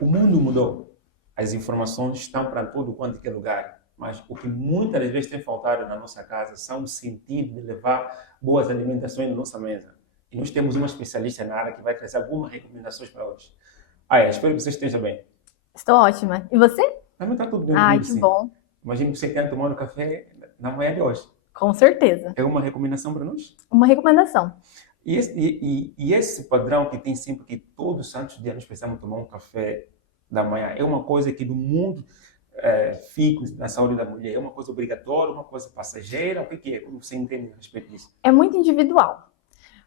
O mundo mudou. As informações estão para todo quanto que é lugar. Mas o que muitas das vezes tem faltado na nossa casa são o sentido de levar boas alimentações na nossa mesa. E nós temos uma especialista na área que vai trazer algumas recomendações para hoje. Espero que você esteja bem. Estou ótima. E você? Também está tudo bem Ai, comigo, que sim. bom. Imagino que você quer tomar um café na manhã de hoje. Com certeza. É uma recomendação para nós? Uma recomendação. E esse padrão que tem sempre que todos os santos dias nós precisamos tomar um café da manhã é uma coisa que no mundo fica na saúde da mulher, é uma coisa obrigatória, uma coisa passageira, o que é? Como você entende a respeito disso? É muito individual.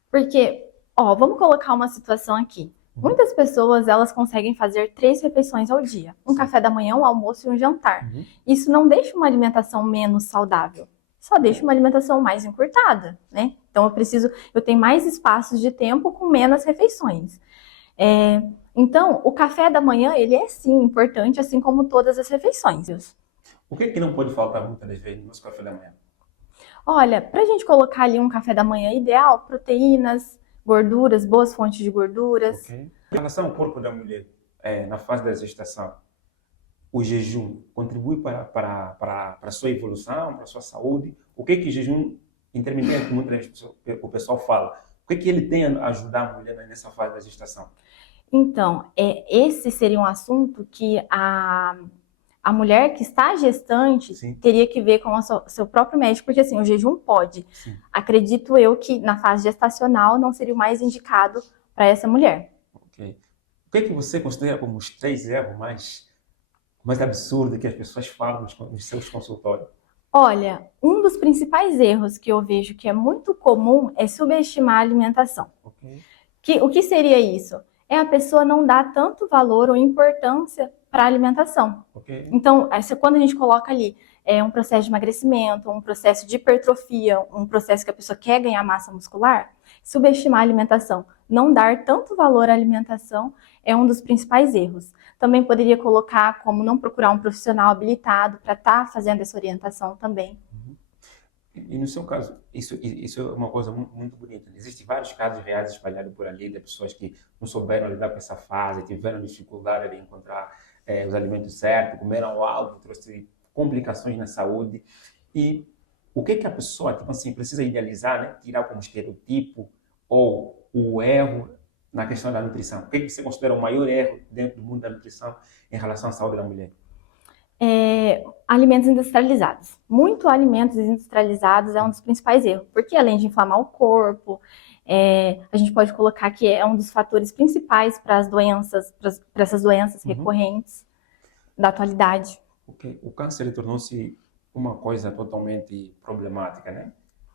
Porque, vamos colocar uma situação aqui. Uhum. Muitas pessoas, elas conseguem fazer 3 refeições ao dia. Um Sim. café da manhã, um almoço e um jantar. Uhum. Isso não deixa uma alimentação menos saudável. Só deixa uma alimentação mais encurtada, né? Então, eu tenho mais espaços de tempo com menos refeições. Então, o café da manhã, ele é sim importante, assim como todas as refeições. O que é que não pode faltar muitas das vezes no nosso café da manhã? Olha, pra gente colocar ali um café da manhã ideal, proteínas, gorduras, boas fontes de gorduras. Ok. Em relação ao corpo da mulher, na fase da gestação, o jejum contribui para a sua evolução, para a sua saúde? O que o jejum intermitente, que muitas vezes o pessoal fala, o que ele tem a ajudar a mulher nessa fase da gestação? Então, esse seria um assunto que a mulher que está gestante Sim. teria que ver com o seu próprio médico, porque assim, o jejum pode. Sim. Acredito eu que na fase gestacional não seria o mais indicado para essa mulher. Ok. O que você considera como os 3 erros mais absurdos que as pessoas falam nos seus consultórios? Olha, um dos principais erros que eu vejo que é muito comum é subestimar a alimentação. Ok. O que seria isso? É a pessoa não dar tanto valor ou importância para a alimentação. Ok. Então, quando a gente coloca ali um processo de emagrecimento, um processo de hipertrofia, um processo que a pessoa quer ganhar massa muscular, subestimar a alimentação, não dar tanto valor à alimentação é um dos principais erros. Também poderia colocar como não procurar um profissional habilitado para estar fazendo essa orientação também. E no seu caso, isso é uma coisa muito bonita. Existem vários casos reais espalhados por ali de pessoas que não souberam lidar com essa fase, tiveram dificuldade de encontrar os alimentos certos, comeram algo, trouxe complicações na saúde. E o que a pessoa, tipo assim, precisa idealizar, né? Tirar como estereotipo ou o erro na questão da nutrição? O que você considera o maior erro dentro do mundo da nutrição em relação à saúde da mulher? Alimentos industrializados. Muito alimentos industrializados é um dos principais erros, porque além de inflamar o corpo, a gente pode colocar que é um dos fatores principais para as doenças, para essas doenças recorrentes da atualidade. Porque o câncer tornou-se uma coisa totalmente problemática, né?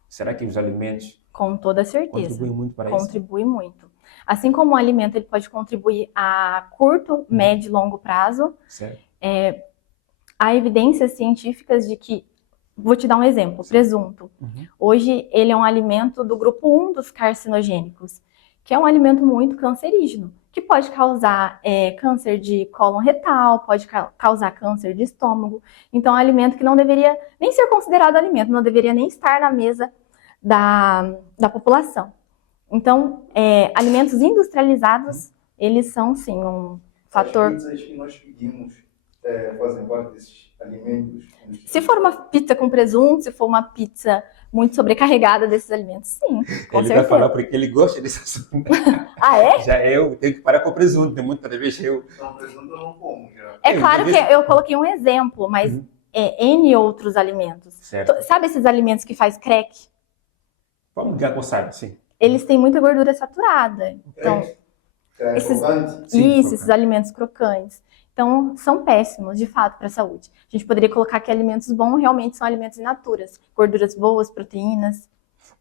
Será que os alimentos Com toda certeza. contribuem muito para isso? Contribui muito. Assim como o alimento ele pode contribuir a curto, médio e longo prazo, Certo. há evidências científicas de que, vou te dar um exemplo, presunto. Hoje ele é um alimento do grupo 1 dos carcinogênicos, que é um alimento muito cancerígeno, que pode causar câncer de cólon retal, pode causar câncer de estômago. Então é um alimento que não deveria nem ser considerado alimento, não deveria nem estar na mesa da população. Então, alimentos industrializados, eles são sim um fator... As pizzas que nós pedimos fazem parte desses alimentos? Se for uma pizza com presunto, se for uma pizza muito sobrecarregada desses alimentos, sim, com Ele certeza. vai falar porque ele gosta desse assunto. Ah, é? Já eu tenho que parar com o presunto, tem muitas vezes eu... Não, presunto eu não como já. É claro que eu coloquei um exemplo, mas N outros alimentos. Certo. Sabe esses alimentos que faz crack? Vamos ligar com o sábio, sim. Eles têm muita gordura saturada. Então, Crocante? esses alimentos crocantes. Então, são péssimos, de fato, para a saúde. A gente poderia colocar que alimentos bons realmente são alimentos in naturas. Gorduras boas, proteínas.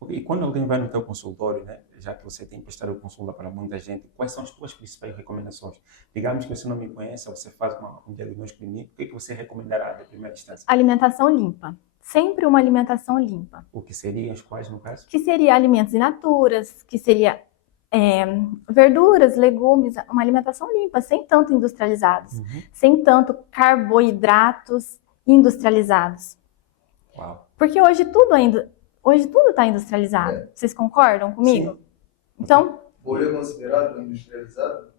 E quando alguém vai no teu consultório, né, já que você tem prestado consulta para muita gente, quais são as tuas principais recomendações? Digamos que você não me conhece, você faz um diagnóstico clínico, o que você recomendará de primeira instância? Alimentação limpa. Sempre uma alimentação limpa. O que seriam as quais, no caso? Que seria alimentos in naturas, que seria verduras, legumes, uma alimentação limpa, sem tanto industrializados, sem tanto carboidratos industrializados. Uau. Porque hoje tudo está industrializado. Vocês concordam comigo? Sim. Então, Bolha é considerado industrializado?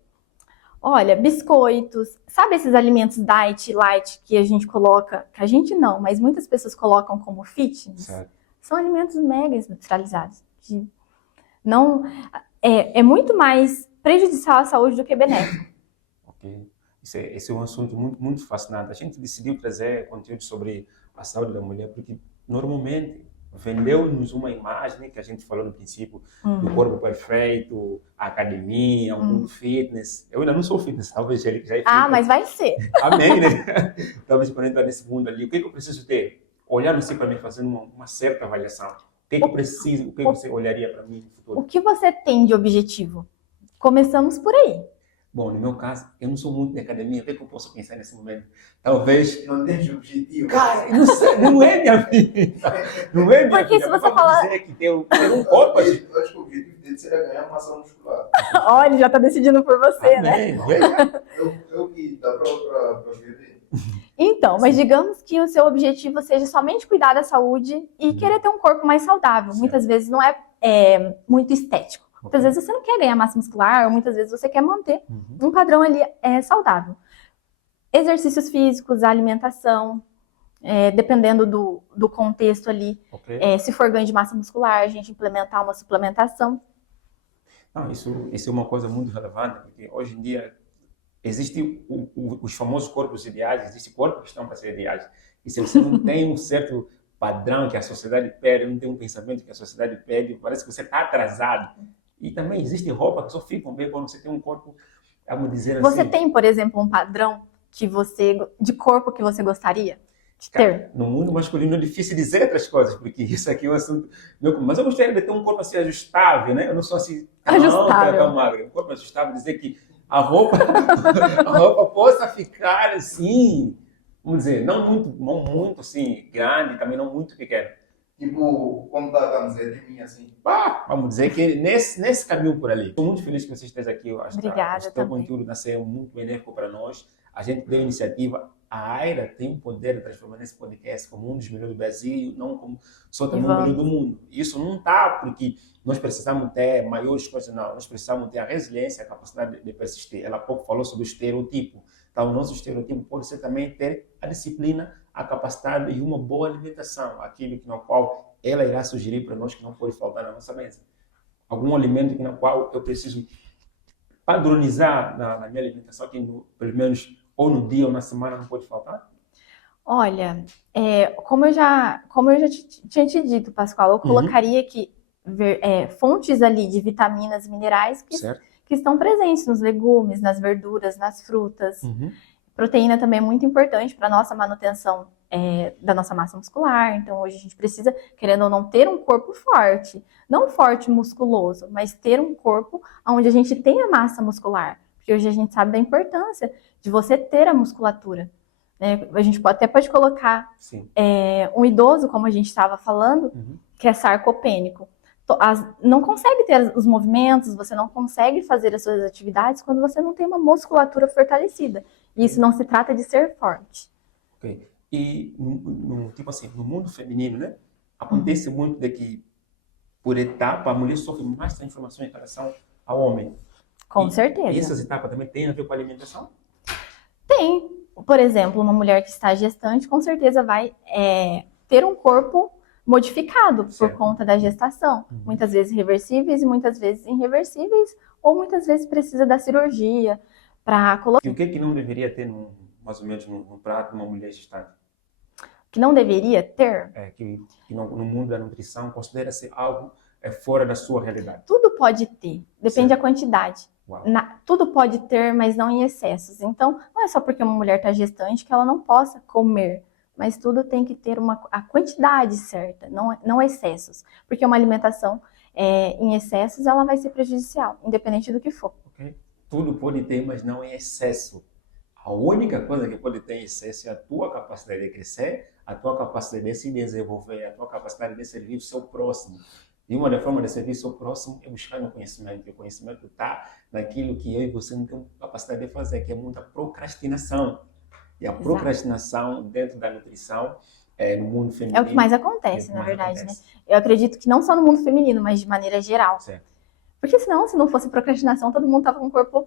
Olha, biscoitos, sabe esses alimentos diet, light que a gente coloca, que a gente não, mas muitas pessoas colocam como fitness? Certo. São alimentos mega industrializados. Não, é muito mais prejudicial à saúde do que benéfico. Ok. Esse é um assunto muito, muito fascinante. A gente decidiu trazer conteúdo sobre a saúde da mulher porque normalmente vendeu-nos uma imagem, né, que a gente falou no princípio, do corpo perfeito, a academia, o mundo fitness. Eu ainda não sou fitness, talvez já é fitness. Ah, mas vai ser. Amém, né? Talvez para entrar nesse mundo ali. O que é que eu preciso ter? Olhar no si para mim, fazendo uma certa avaliação. O que é que eu preciso? O que você olharia para mim no futuro? O que você tem de objetivo? Começamos por aí. Bom, no meu caso, eu não sou muito de academia. O que é que eu posso pensar nesse momento? Talvez. Não tens objetivo. Cara, eu não sei, não é minha vida. Não é minha Porque vida. se você Vamos falar- dizer que tem um corpo. Eu acho que o objetivo dele seria ganhar massa muscular. Olha, ele já tá decidindo por você, né? Amém, veja. É o que dá para viver. Então, mas digamos que o seu objetivo seja somente cuidar da saúde e querer ter um corpo mais saudável. Certo. Muitas vezes não muito estético. Muitas vezes você não quer ganhar massa muscular, ou muitas vezes você quer manter um padrão ali saudável. Exercícios físicos, alimentação, dependendo do contexto ali. Ok. Se for ganho de massa muscular, a gente implementar uma suplementação. Não, isso é uma coisa muito relevante, porque hoje em dia existe os famosos corpos ideais, existem corpos que estão para ser ideais. E se você não tem um certo padrão que a sociedade pede, não tem um pensamento que a sociedade pede, parece que você está atrasado. E também existe roupa que só ficam bem quando você tem um corpo, vamos dizer Você assim. tem, por exemplo, um padrão de corpo que você gostaria de ter? Cara, no mundo masculino é difícil dizer outras coisas, porque isso aqui é um assunto. Mas eu gostaria de ter um corpo assim ajustável, né? Eu não sou assim Ajustável. tão magro. Um corpo ajustável, dizer que a roupa possa ficar assim, vamos dizer, não muito assim grande, também não muito pequeno. Tipo, como está a camiseta em mim, assim. Vamos dizer que nesse caminho por ali. Estou muito feliz que você esteja aqui. Eu acho que Obrigada o seu também. conteúdo está sendo muito benéfico para nós. A gente deu iniciativa. A Aira tem o poder de transformar esse podcast como um dos melhores do Brasil, não como só também o melhor do mundo. Isso não está porque nós precisamos ter maiores coisas, não. Nós precisamos ter a resiliência, a capacidade de persistir. Ela há pouco falou sobre o estereotipo. Então, o nosso estereotipo pode ser também ter a disciplina, a capacidade e uma boa alimentação, aquilo no qual ela irá sugerir para nós que não pode faltar na nossa mesa. Algum alimento no qual eu preciso padronizar na minha alimentação, que pelo menos ou no dia ou na semana não pode faltar? Olha, como eu já tinha te dito, Pascoal, eu colocaria que fontes ali de vitaminas e minerais Certo. que estão presentes nos legumes, nas verduras, nas frutas. Proteína também é muito importante para a nossa manutenção da nossa massa muscular. Então, hoje a gente precisa, querendo ou não, ter um corpo forte. Não forte musculoso, mas ter um corpo onde a gente tenha massa muscular. Porque hoje a gente sabe da importância de você ter a musculatura. Né? A gente até pode colocar um idoso, como a gente estava falando, que é sarcopênico. Não consegue ter os movimentos, você não consegue fazer as suas atividades quando você não tem uma musculatura fortalecida. E isso não se trata de ser forte. Ok. E, tipo assim, no mundo feminino, né? Acontece muito de que, por etapa, a mulher sofre mais transformações em relação ao homem. Com certeza. E essas etapas também têm a ver com a alimentação? Tem. Por exemplo, uma mulher que está gestante, com certeza vai ter um corpo modificado por conta da gestação. Muitas vezes reversíveis e muitas vezes irreversíveis, ou muitas vezes precisa da cirurgia para colocar. E o que é que não deveria ter, mais ou menos, no prato de uma mulher gestante? Que não deveria ter? Que no mundo da nutrição considera-se algo fora da sua realidade. Tudo pode ter, depende da quantidade. Uau. Tudo pode ter, mas não em excessos. Então, não é só porque uma mulher está gestante que ela não possa comer, mas tudo tem que ter a quantidade certa, não excessos. Porque uma alimentação em excessos, ela vai ser prejudicial, independente do que for. Okay? Tudo pode ter, mas não em excesso. A única coisa que pode ter em excesso é a tua capacidade de crescer, a tua capacidade de se desenvolver, a tua capacidade de servir o seu próximo. E uma das formas de servir o seu próximo é buscar no conhecimento. E o conhecimento está naquilo que eu e você não temos capacidade de fazer, que é muita procrastinação. E a procrastinação dentro da nutrição, no mundo feminino... É o que mais acontece, na verdade, né? Eu acredito que não só no mundo feminino, mas de maneira geral. Certo. Porque senão, se não fosse procrastinação, todo mundo tava com o corpo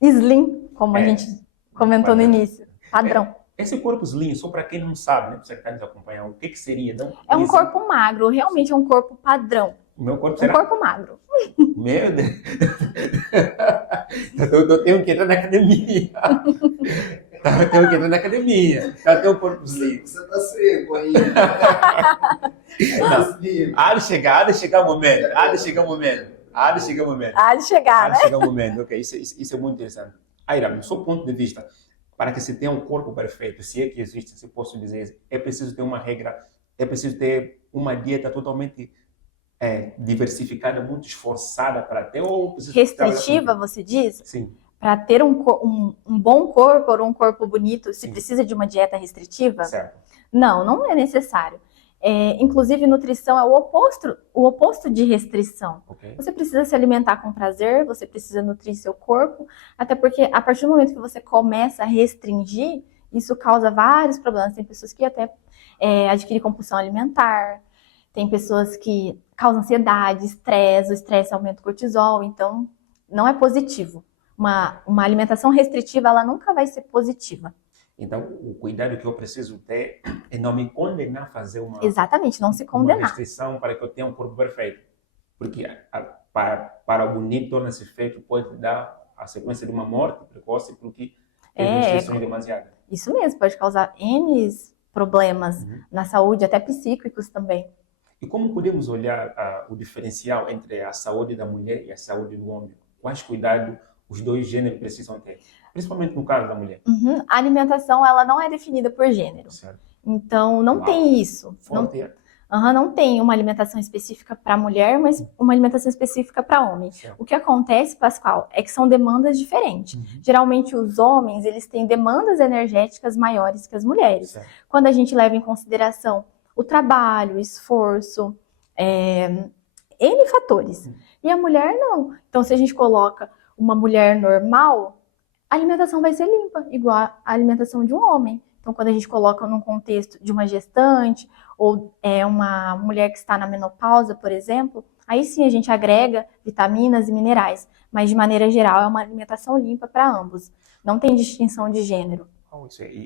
Slim, como a É, gente comentou no padrão. início, padrão. Esse corpo slim, só para quem não sabe, né? Você que está nos acompanhando, o que que seria? Dá É um exemplo. corpo magro, realmente é um corpo padrão. O meu corpo Um será? corpo magro. Meu Deus. Eu tenho que entrar na academia. Eu tenho que entrar na academia. Eu tenho um corpo slim. Você tá seco ainda. Não. Há de chegar o momento. Há de chegar o momento. Há de chegar o momento. Ah, de chegar, Há né? de chegar o momento. Ok, isso é muito interessante. Aira, do seu ponto de vista, para que se tenha um corpo perfeito, se é que existe, se posso dizer, é preciso ter uma regra, é preciso ter uma dieta totalmente diversificada, muito esforçada para ter, ou preciso Restritiva, trabalhar você diz? Sim, Para ter um bom corpo ou um corpo bonito, se Sim. precisa de uma dieta restritiva? certo. Não, não é necessário. Inclusive, nutrição é o oposto de restrição. Ok. Você precisa se alimentar com prazer, você precisa nutrir seu corpo, até porque a partir do momento que você começa a restringir, isso causa vários problemas. Tem pessoas que até adquirem compulsão alimentar, tem pessoas que causam ansiedade, estresse, o estresse aumenta o cortisol, então não é positivo. Uma alimentação restritiva, ela nunca vai ser positiva. Então, o cuidado que eu preciso ter é não me condenar a fazer uma Exatamente, não se uma condenar. restrição para que eu tenha um corpo perfeito. Porque para o bonito torna-se feito pode dar a sequência de uma morte precoce porque teve restrições demasiadas. Isso mesmo, pode causar N problemas Uhum. na saúde, até psíquicos também. E como podemos olhar o diferencial entre a saúde da mulher e a saúde do homem? Quais cuidados os dois gêneros precisam ter? Principalmente no caso da mulher. Uhum. A alimentação, ela não é definida por gênero. Certo. Então, não Uau. tem isso. Forte, é? Não tem uma alimentação específica para mulher, mas uma alimentação específica para homem. Certo. O que acontece, Pascoal, é que são demandas diferentes. Uhum. Geralmente, os homens, eles têm demandas energéticas maiores que as mulheres. Certo. Quando a gente leva em consideração o trabalho, o esforço, N fatores. Uhum. E a mulher, não. Então, se a gente coloca uma mulher normal, a alimentação vai ser limpa, igual a alimentação de um homem. Então, quando a gente coloca num contexto de uma gestante ou uma mulher que está na menopausa, por exemplo, aí sim a gente agrega vitaminas e minerais. Mas, de maneira geral, é uma alimentação limpa para ambos. Não tem distinção de gênero.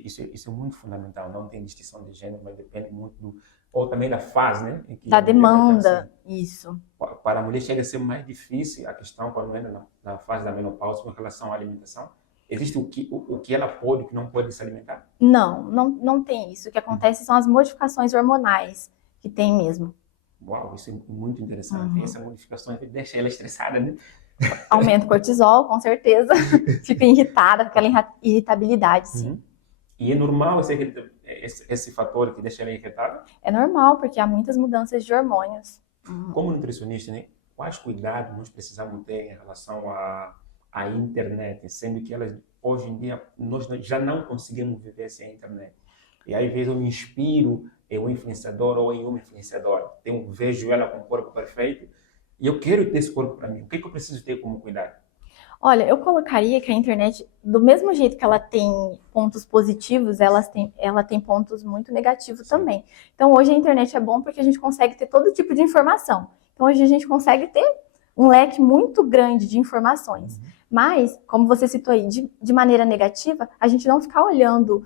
Isso é muito fundamental. Não tem distinção de gênero, mas depende muito ou também da fase, né? Em que Da a mulher vai estar demanda, assim. isso. Para a mulher chega a ser mais difícil a questão quando entra na fase da menopausa com relação à alimentação. Existe o que ela pode e o que não pode se alimentar? Não tem isso. O que acontece são as modificações hormonais que tem mesmo. Uau, isso é muito interessante. Uhum. Essa modificação deixa ela estressada, né? Aumenta o cortisol, com certeza. Fica irritada, aquela irritabilidade, sim. Uhum. E é normal esse fator que deixa ela irritada? É normal, porque há muitas mudanças de hormônios. Como nutricionista, né? Quais cuidados nós precisamos ter em relação à internet, sendo que hoje em dia nós já não conseguimos viver sem a internet. E aí, às vezes, eu me inspiro em um influenciador ou em uma influenciadora. Vejo ela com o corpo perfeito e eu quero ter esse corpo para mim. O que eu preciso ter como cuidado? Olha, eu colocaria que a internet, do mesmo jeito que ela tem pontos positivos, ela tem pontos muito negativos também. Então, hoje a internet é bom porque a gente consegue ter todo tipo de informação. Então, hoje a gente consegue ter um leque muito grande de informações. Mas, como você citou aí, de maneira negativa, a gente não ficar olhando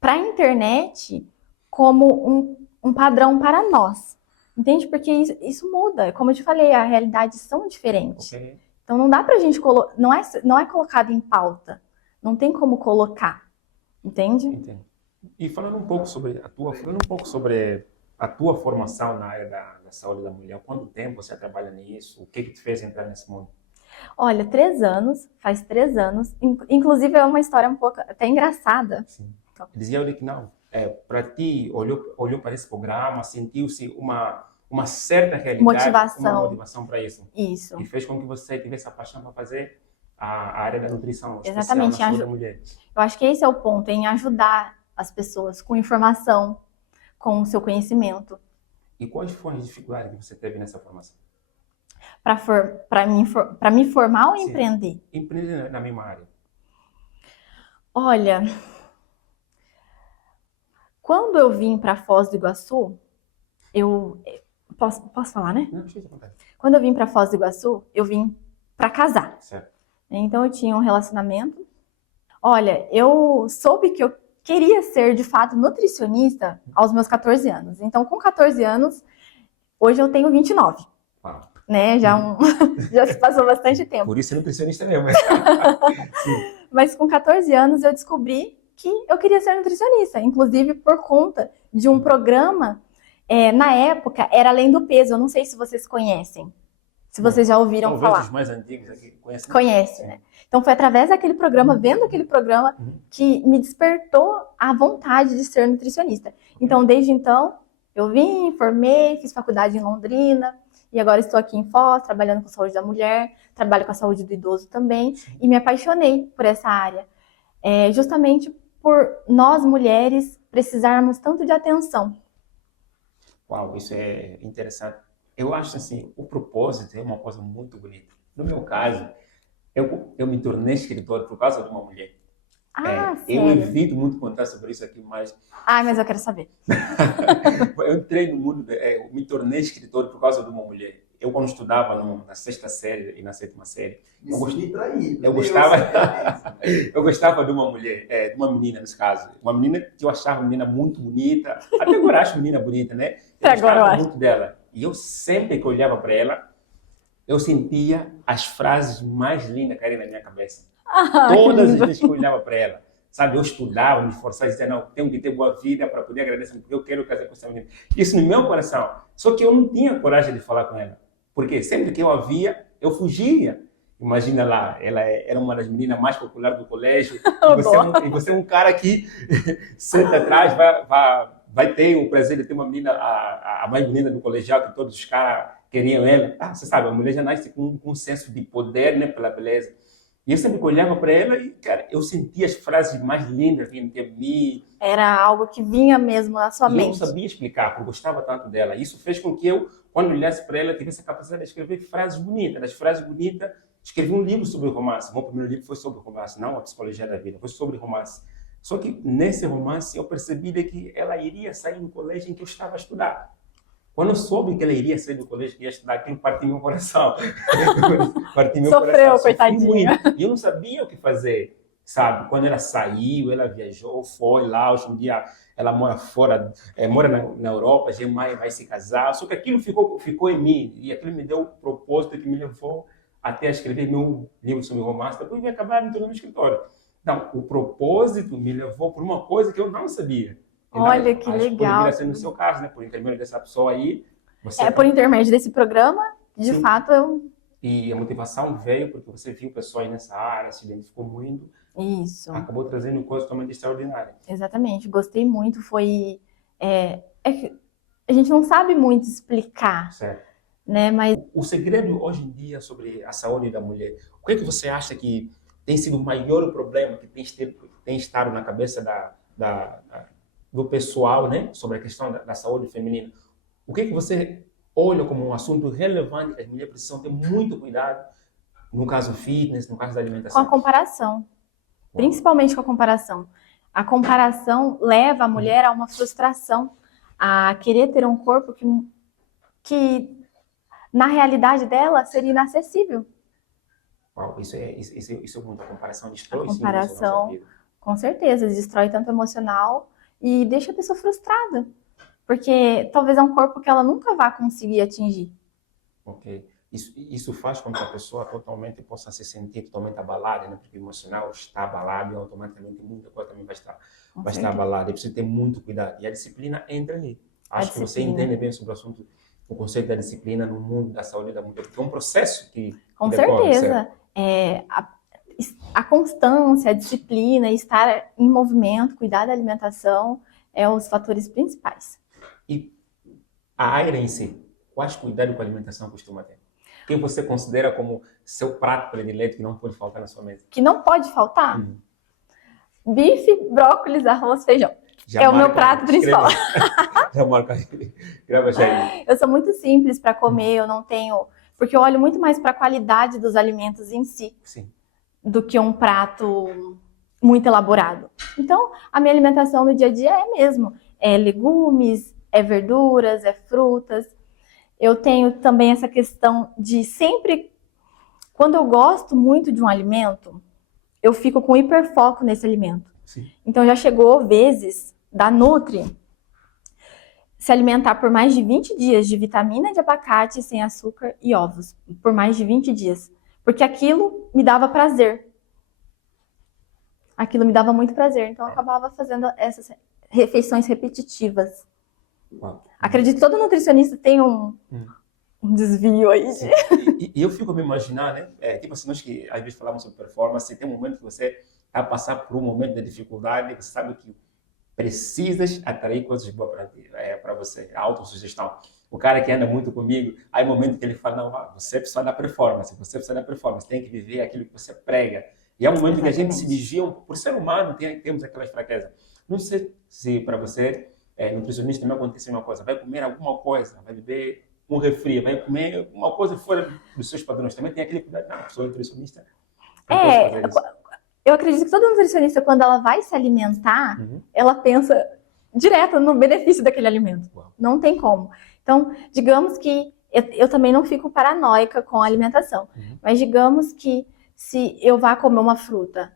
para a internet como um padrão para nós. Entende? Porque isso muda. Como eu te falei, as realidades são diferentes. Okay. Então não dá pra gente não é colocado em pauta. Não tem como colocar. Entende? Entendo. E falando um pouco sobre a tua formação na área da saúde da mulher, quanto tempo você trabalha nisso? O que te fez entrar nesse mundo? Olha, 3 anos, faz 3 anos. Inclusive é uma história um pouco até engraçada. Sim. Dizia ele que não. Para ti, olhou para esse programa, sentiu-se uma certa realidade, uma motivação para isso. Isso. E fez com que você tivesse a paixão para fazer a área da nutrição, exatamente, especial na saúde da mulher. Eu acho que esse é o ponto, em ajudar as pessoas com informação, com o seu conhecimento. E quais foram as dificuldades que você teve nessa formação? Para me formar ou empreender? Empreender na mesma área. Olha, quando eu vim para Foz do Iguaçu, Posso falar, né? Não, precisa contar. Quando eu vim para Foz do Iguaçu, eu vim para casar. Certo. Então eu tinha um relacionamento. Olha, eu soube que eu queria ser de fato nutricionista aos meus 14 anos. Então com 14 anos, hoje eu tenho 29, Uau. né? Já se passou bastante tempo. Por isso é nutricionista mesmo. Sim. Mas com 14 anos eu descobri que eu queria ser nutricionista, inclusive por conta de um programa, na época era Além do Peso, eu não sei se vocês conhecem, se vocês já ouviram Talvez falar. os mais antigos aqui conhecem. Conhece, né? Então foi através daquele programa, vendo aquele programa, que me despertou a vontade de ser nutricionista. Então desde então eu vim, formei, fiz faculdade em Londrina e agora estou aqui em Foz, trabalhando com saúde da mulher, trabalho com a saúde do idoso também e me apaixonei por essa área. Justamente por nós mulheres precisarmos tanto de atenção. Uau, isso é interessante. Eu acho assim, o propósito é uma coisa muito bonita. No meu caso, eu me tornei escritor por causa de uma mulher. Eu Sério? evito muito contar sobre isso aqui, mas Mas eu quero saber. eu entrei no mundo, eu me tornei escritor por causa de uma mulher. Eu quando estudava na 6ª série e na 7ª série, eu gostava de uma mulher, de uma menina nesse caso, uma menina que eu achava uma menina muito bonita, até agora acho menina bonita, né? Eu gostava muito dela. E eu sempre que olhava para ela, eu sentia as frases mais lindas caírem na minha cabeça. Todas as vezes que eu olhava para ela, sabe, eu estudava, me esforçava e dizia, não, tenho que ter boa vida para poder agradecer, porque eu quero casar com essa menina. Isso no meu coração. Só que eu não tinha coragem de falar com ela. Porque sempre que eu a via, eu fugia. Imagina lá, ela era uma das meninas mais populares do colégio. E você é um cara que senta atrás, vai ter o prazer de ter uma menina, a mais bonita do colegial, que todos os caras queriam ela. Você sabe, a mulher já nasce com um senso de poder, né, pela beleza. E eu sempre olhava para ela e, cara, eu sentia as frases mais lindas vindo de mim. Era algo que vinha mesmo na sua mente. Eu não sabia explicar, porque eu gostava tanto dela. Isso fez com que eu, quando olhasse para ela, tivesse a capacidade de escrever frases bonitas. Das frases bonitas, escrevi um livro sobre romance. O meu primeiro livro foi sobre romance, não a psicologia da vida, foi sobre romance. Só que nesse romance eu percebi que ela iria sair do colégio em que eu estava a estudar. Quando eu soube que ela iria sair do colégio que ia estudar, aquilo partiu meu coração. Sofreu, coitadinha. E eu não sabia o que fazer, sabe? Quando ela saiu, ela viajou, foi lá, hoje em dia ela mora fora, mora na Europa, já vai se casar. Só que aquilo ficou em mim e aquilo me deu o propósito que me levou até a escrever meu livro sobre romance. Depois eu acabar me tornando escritor. Então, o propósito me levou por uma coisa que eu não sabia. Olha, que legal. Poderia ser no seu caso, né? Por intermédio dessa pessoa aí. Por intermédio desse programa, de Sim. fato, E a motivação veio porque você viu pessoas nessa área, se identificou muito. Isso. Acabou trazendo coisas totalmente extraordinárias. Exatamente, gostei muito. Foi. Que a gente não sabe muito explicar, Certo. né? Mas O segredo hoje em dia sobre a saúde da mulher, o que você acha que tem sido o maior problema que tem estado na cabeça do pessoal, né, sobre a questão da saúde feminina? O que você olha como um assunto relevante que as mulheres precisam ter muito cuidado, no caso fitness, no caso da com alimentação? a comparação, principalmente com a comparação. A comparação leva a mulher a uma frustração, a querer ter um corpo que na realidade dela seria inacessível. Isso é muito. A comparação destrói A comparação, sim, com certeza, destrói tanto o emocional e deixa a pessoa frustrada. Porque talvez é um corpo que ela nunca vai conseguir atingir. Ok. Isso faz com que a pessoa totalmente possa se sentir totalmente abalada, né? Porque o emocional está abalado e automaticamente muita coisa também vai estar abalada. É preciso ter muito cuidado. E a disciplina entra ali. Acho que você entende bem sobre o assunto, o conceito da disciplina no mundo da saúde da mulher. Porque é um processo que com decorre, certeza. A constância, a disciplina, estar em movimento, cuidar da alimentação, os fatores principais. E a Aira em si, quais cuidados com a alimentação costuma ter? Quem você considera como seu prato predileto que não pode faltar na sua mesa? Que não pode faltar? Bife, brócolis, arroz, feijão. Já o meu prato principal. Já marca aí. Grava já aí. Eu sou muito simples para comer, eu não tenho... Porque eu olho muito mais para a qualidade dos alimentos em si. Sim. Do que um prato muito elaborado. Então, a minha alimentação no dia a dia mesmo. É legumes, é verduras, é frutas. Eu tenho também essa questão de sempre Quando eu gosto muito de um alimento, eu fico com hiperfoco nesse alimento. Sim. Então já chegou vezes da Nutri se alimentar por mais de 20 dias de vitamina de abacate sem açúcar e ovos. Por mais de 20 dias. Porque aquilo me dava prazer. Aquilo me dava muito prazer. Então eu acabava fazendo essas refeições repetitivas. Uau. Acredito que todo nutricionista tem um desvio aí. E eu fico a me imaginar, né? Tipo assim, nós que às vezes falamos sobre performance, tem um momento que você vai passar por um momento de dificuldade, você sabe que precisas atrair coisas boas para você, a autossugestão. O cara que anda muito comigo, aí momento que ele fala, não, você precisa da performance, tem que viver aquilo que você prega. E é um momento que a gente se desvia, por ser humano, temos aquelas fraquezas. Não sei se para você, nutricionista, também acontece uma coisa, vai comer alguma coisa, vai beber um refri, vai comer alguma coisa fora dos seus padrões. Também tem aquele cuidado, não, sou nutricionista. Eu acredito que toda nutricionista, quando ela vai se alimentar, ela pensa direto no benefício daquele alimento. Uau. Não tem como. Então, digamos que eu também não fico paranoica com a alimentação, mas digamos que se eu vá comer uma fruta,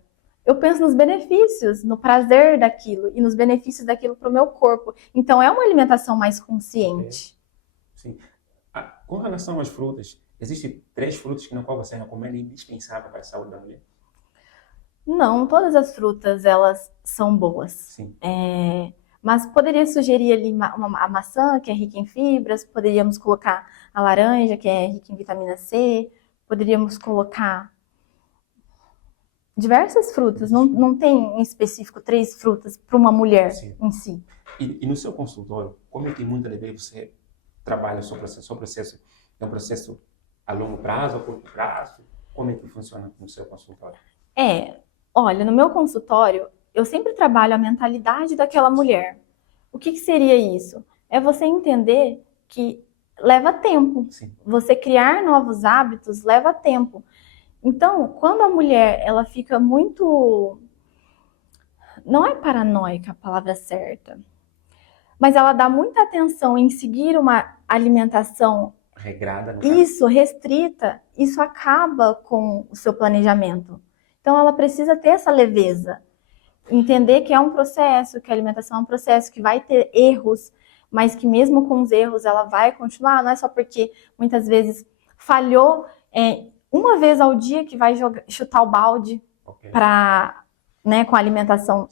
eu penso nos benefícios, no prazer daquilo e nos benefícios daquilo para o meu corpo. Então, é uma alimentação mais consciente. Sim. Com relação às frutas, existem 3 frutas que na qual você recomenda indispensável para a saúde da mulher? Não, todas as frutas, elas são boas. Sim. Mas poderia sugerir ali a maçã, que é rica em fibras, poderíamos colocar a laranja, que é rica em vitamina C, poderíamos colocar diversas frutas, não tem em específico 3 frutas para uma mulher em si. E no seu consultório, como é que muitas vezes você trabalha o seu processo? É um processo a longo prazo, a curto prazo? Como é que funciona no seu consultório? Olha, no meu consultório, eu sempre trabalho a mentalidade daquela mulher. O que seria isso? É você entender que leva tempo. Sim. Você criar novos hábitos leva tempo. Então, quando a mulher ela fica muito... Não é paranoica a palavra certa, mas ela dá muita atenção em seguir uma alimentação regrada, restrita, isso acaba com o seu planejamento. Então, ela precisa ter essa leveza. Entender que é um processo, que a alimentação é um processo, que vai ter erros, mas que mesmo com os erros ela vai continuar. Não é só porque muitas vezes falhou uma vez ao dia que vai chutar o balde com a alimentação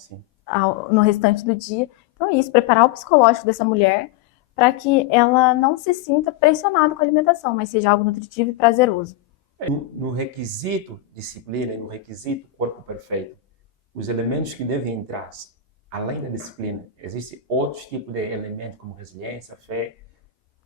no restante do dia. Então é isso, preparar o psicológico dessa mulher para que ela não se sinta pressionada com a alimentação, mas seja algo nutritivo e prazeroso. No requisito disciplina e no requisito corpo perfeito, os elementos que devem entrar, além da disciplina, existem outros tipos de elementos como resiliência, fé,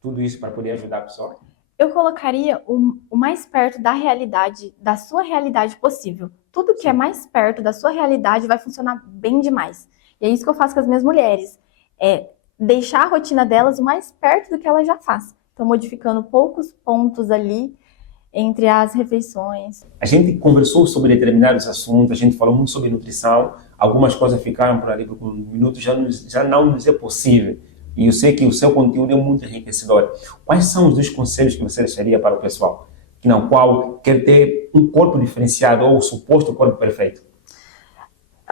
tudo isso para poder ajudar a pessoa? Eu colocaria o mais perto da realidade, da sua realidade possível. Tudo que é mais perto da sua realidade vai funcionar bem demais. E é isso que eu faço com as minhas mulheres. Deixar a rotina delas o mais perto do que elas já fazem. Então, modificando poucos pontos ali entre as refeições. A gente conversou sobre determinados assuntos, a gente falou muito sobre nutrição, algumas coisas ficaram por ali por um minuto, já não nos é possível. E eu sei que o seu conteúdo é muito enriquecedor. Quais são os 2 conselhos que você deixaria para o pessoal que não qual quer ter um corpo diferenciado ou o suposto corpo perfeito?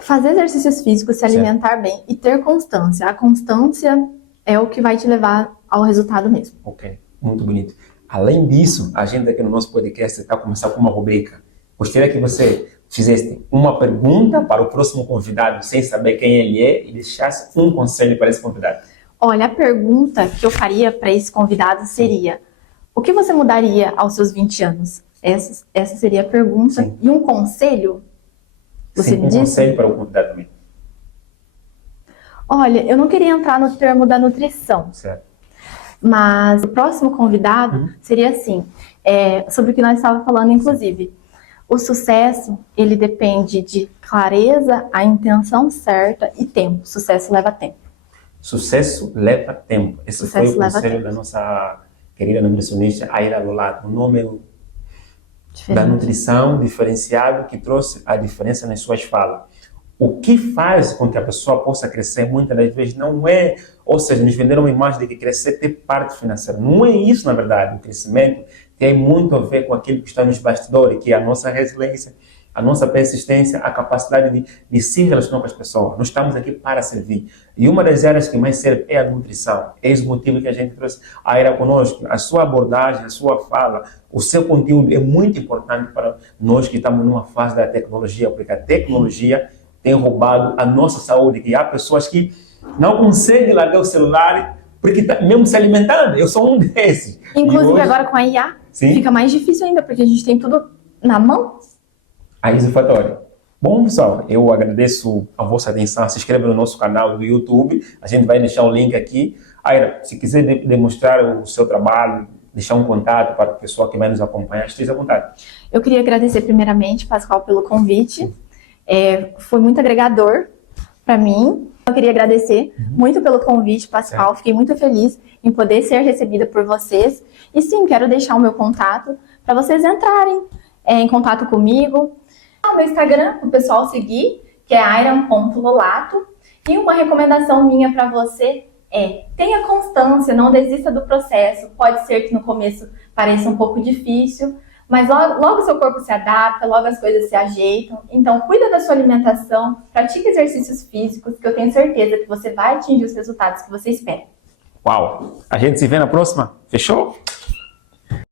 Fazer exercícios físicos, se alimentar bem e ter constância. A constância é o que vai te levar ao resultado mesmo. Ok, muito bonito. Além disso, a gente aqui no nosso podcast está começando com uma rubrica. Gostaria que você fizesse uma pergunta para o próximo convidado, sem saber quem ele é, e deixasse um conselho para esse convidado. Olha, a pergunta que eu faria para esse convidado seria: o que você mudaria aos seus 20 anos? Essa seria a pergunta. Sim. E um conselho? Você me disse? Conselho para o convidado também. Olha, eu não queria entrar no termo da nutrição. Certo. Mas o próximo convidado seria assim, sobre o que nós estávamos falando, inclusive. O sucesso, ele depende de clareza, a intenção certa e tempo. Sucesso leva tempo. Sucesso leva tempo. Esse Sucesso foi o conselho da nossa querida nutricionista Aira Lolato. O nome da nutrição diferenciado que trouxe a diferença nas suas falas. O que faz com que a pessoa possa crescer muitas das vezes não é, ou seja, nos venderam uma imagem de que crescer tem parte financeira. Não é isso, na verdade. O crescimento tem muito a ver com aquilo que está nos bastidores, que é a nossa resiliência, a nossa persistência, a capacidade de se relacionar com as pessoas. Nós estamos aqui para servir. E uma das áreas que mais serve é a nutrição. É esse o motivo que a gente trouxe a Aira conosco. A sua abordagem, a sua fala, o seu conteúdo é muito importante para nós que estamos numa fase da tecnologia, porque a tecnologia tem roubado a nossa saúde, que há pessoas que não conseguem largar o celular porque tá mesmo se alimentando. Eu sou um desses. Inclusive hoje, agora com a IA, sim, fica mais difícil ainda, porque a gente tem tudo na mão. a Risofatória. Bom, pessoal, eu agradeço a vossa atenção. Se inscreva no nosso canal do YouTube. A gente vai deixar o link aqui. Aira, se quiser demonstrar o seu trabalho, deixar um contato para a pessoa que vai nos acompanhar, esteja à vontade. Eu queria agradecer primeiramente, Pascoal, pelo convite. Foi muito agregador para mim. Eu queria agradecer muito pelo convite, Pascoal. Certo. Fiquei muito feliz em poder ser recebida por vocês. E sim, quero deixar o meu contato para vocês entrarem em contato comigo. O meu Instagram, o pessoal seguir, que é airam.lolato. E uma recomendação minha para você é: tenha constância, não desista do processo. Pode ser que no começo pareça um pouco difícil, mas logo seu corpo se adapta, logo as coisas se ajeitam. Então, cuida da sua alimentação, pratique exercícios físicos, que eu tenho certeza que você vai atingir os resultados que você espera. Uau! A gente se vê na próxima. Fechou?